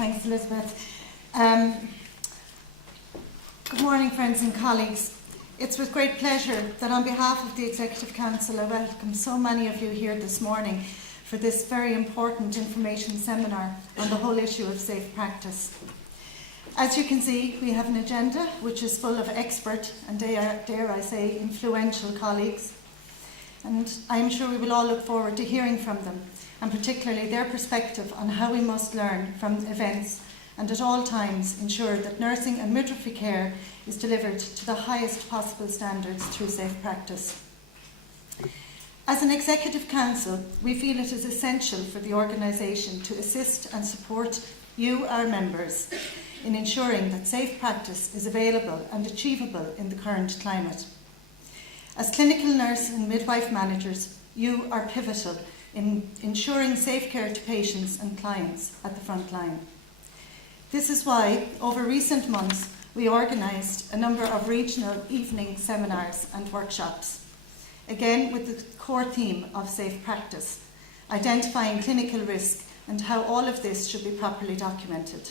Thanks, Elizabeth. Good morning, friends and colleagues. It's with great pleasure that on behalf of the Executive Council I welcome so many of you here this morning for this very important information seminar on the whole issue of safe practice. As you can see, we have an agenda which is full of expert and, dare I say, influential colleagues. And I'm sure we will all look forward to hearing from them, and particularly their perspective on how we must learn from events and at all times ensure that nursing and midwifery care is delivered to the highest possible standards through safe practice. As an Executive Council, we feel it is essential for the organisation to assist and support you, our members, in ensuring that safe practice is available and achievable in the current climate. As clinical nurse and midwife managers, you are pivotal in ensuring safe care to patients and clients at the front line. This is why, over recent months, we organised a number of regional evening seminars and workshops, again with the core theme of safe practice, identifying clinical risk and how all of this should be properly documented.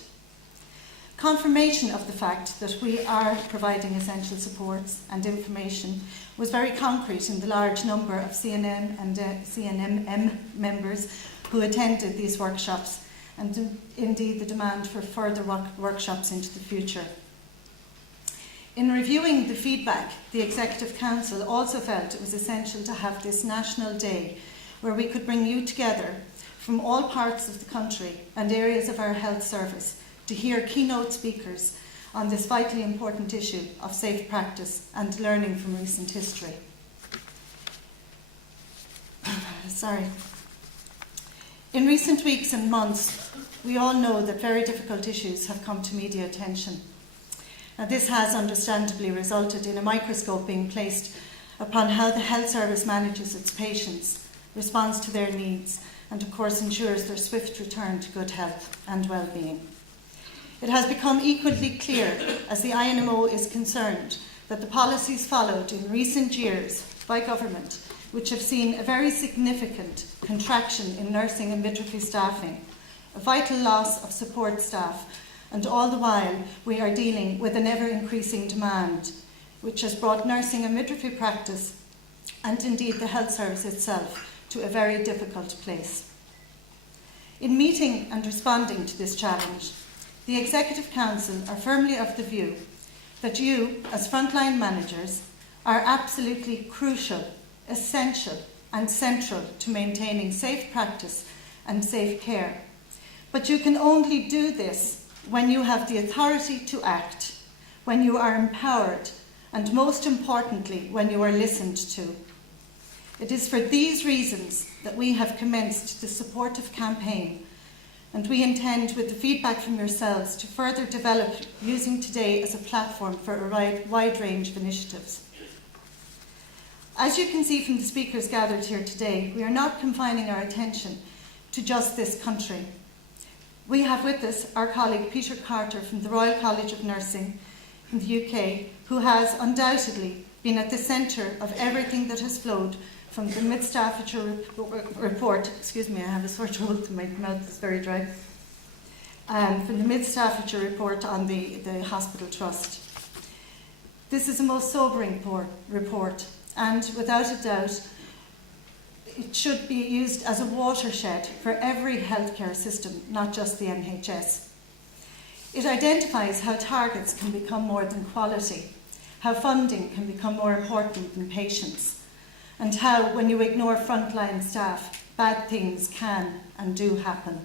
Confirmation of the fact that we are providing essential supports and information was very concrete in the large number of CNM and CNM members who attended these workshops, and indeed the demand for further workshops into the future. In reviewing the feedback, the Executive Council also felt it was essential to have this national day where we could bring you together from all parts of the country and areas of our health service to hear keynote speakers on this vitally important issue of safe practice and learning from recent history. In recent weeks and months, we all know that very difficult issues have come to media attention. Now, this has understandably resulted in a microscope being placed upon how the health service manages its patients, responds to their needs, and of course ensures their swift return to good health and well-being. It has become equally clear, as the INMO is concerned, that the policies followed in recent years by government, which have seen a very significant contraction in nursing and midwifery staffing, a vital loss of support staff, and all the while we are dealing with an ever-increasing demand, which has brought nursing and midwifery practice, and indeed the health service itself, to a very difficult place. In meeting and responding to this challenge, the Executive Council are firmly of the view that you, as frontline managers, are absolutely crucial, essential and central to maintaining safe practice and safe care. But you can only do this when you have the authority to act, when you are empowered, and most importantly, when you are listened to. It is for these reasons that we have commenced the supportive campaign, and we intend, with the feedback from yourselves, to further develop using today as a platform for a wide range of initiatives. As you can see from the speakers gathered here today, we are not confining our attention to just this country. We have with us our colleague Peter Carter from the Royal College of Nursing in the UK, who has undoubtedly been at the centre of everything that has flowed from the Mid-Staffordshire report, excuse me, I have a sore throat, my mouth is very dry, from the Mid-Staffordshire report on the hospital trust. This is a most sobering report, and without a doubt, it should be used as a watershed for every healthcare system, not just the NHS. It identifies how targets can become more than quality, how funding can become more important than patients, and how, when you ignore frontline staff, bad things can and do happen.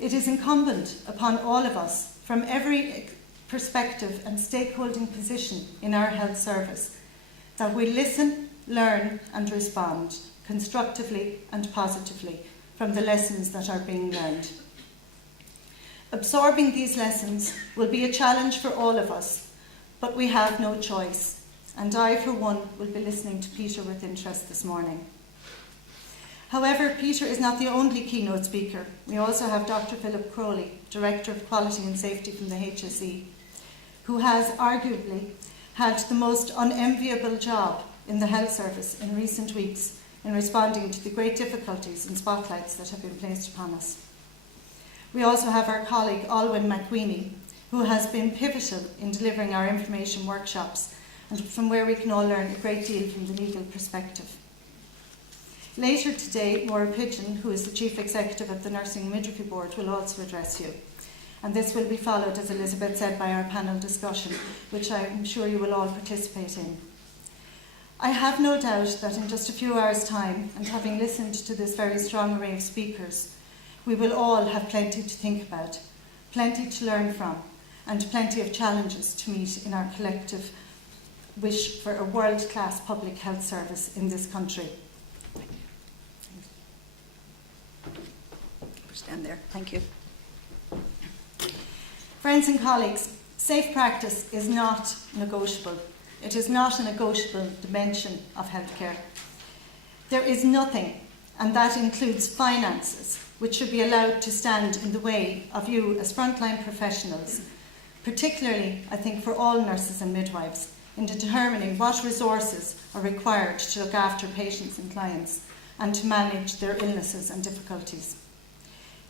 It is incumbent upon all of us, from every perspective and stakeholding position in our health service, that we listen, learn and respond constructively and positively from the lessons that are being learned. Absorbing these lessons will be a challenge for all of us, but we have no choice. And I, for one, will be listening to Peter with interest this morning. However, Peter is not the only keynote speaker. We also have Dr. Philip Crowley, Director of Quality and Safety from the HSE, who has arguably had the most unenviable job in the health service in recent weeks in responding to the great difficulties and spotlights that have been placed upon us. We also have our colleague Alwyn McWeeny, who has been pivotal in delivering our information workshops, and from where we can all learn a great deal from the legal perspective. Later today, Maura Pigeon, who is the Chief Executive of the Nursing and Midwifery Board, will also address you. And this will be followed, as Elizabeth said, by our panel discussion, which I'm sure you will all participate in. I have no doubt that in just a few hours' time, and having listened to this very strong array of speakers, we will all have plenty to think about, plenty to learn from, and plenty of challenges to meet in our collective wish for a world-class public health service in this country. Stand there. Thank you. Friends and colleagues, safe practice is not negotiable. It is not a negotiable dimension of healthcare. There is nothing, and that includes finances, which should be allowed to stand in the way of you as frontline professionals, particularly, I think, for all nurses and midwives, in determining what resources are required to look after patients and clients and to manage their illnesses and difficulties.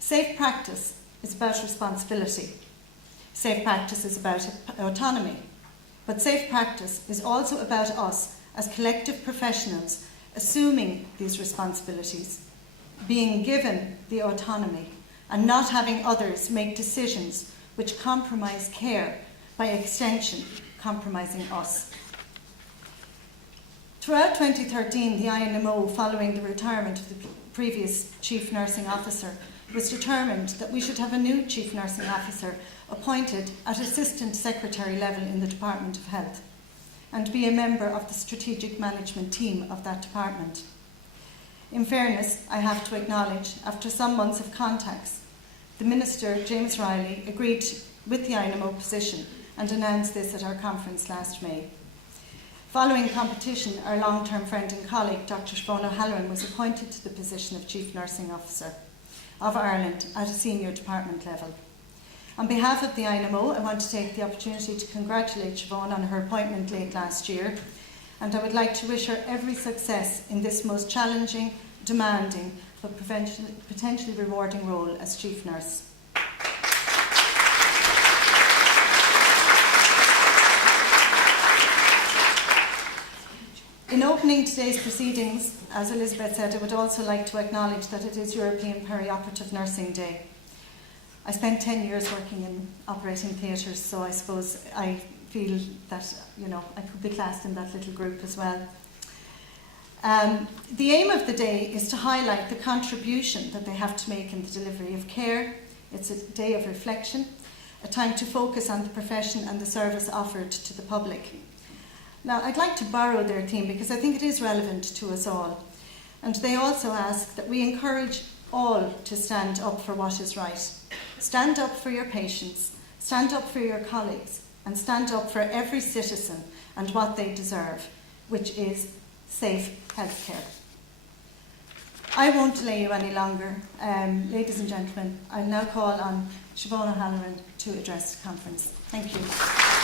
Safe practice is about responsibility. Safe practice is about autonomy. But safe practice is also about us as collective professionals assuming these responsibilities, being given the autonomy, and not having others make decisions which compromise care, by extension, compromising us. Throughout 2013, the INMO, following the retirement of the previous Chief Nursing Officer, was determined that we should have a new Chief Nursing Officer appointed at Assistant Secretary level in the Department of Health and be a member of the strategic management team of that department. In fairness, I have to acknowledge, after some months of contacts, the Minister, James Riley, agreed with the INMO position and announced this at our conference last May. Following competition, our long-term friend and colleague, Dr. Siobhan O'Halloran, was appointed to the position of Chief Nursing Officer of Ireland at a senior department level. On behalf of the INMO, I want to take the opportunity to congratulate Siobhan on her appointment late last year, and I would like to wish her every success in this most challenging, demanding, but potentially rewarding role as Chief Nurse. In opening today's proceedings, as Elizabeth said, I would also like to acknowledge that it is European Perioperative Nursing Day. I spent 10 years working in operating theatres, so I suppose I feel that, I could be classed in that little group as well. The aim of the day is to highlight the contribution that they have to make in the delivery of care. It's a day of reflection, a time to focus on the profession and the service offered to the public. Now, I'd like to borrow their theme because I think it is relevant to us all. And they also ask that we encourage all to stand up for what is right. Stand up for your patients, stand up for your colleagues, and stand up for every citizen and what they deserve, which is safe healthcare. I won't delay you any longer. Ladies and gentlemen, I'll now call on Siobhan O'Halloran to address the conference. Thank you.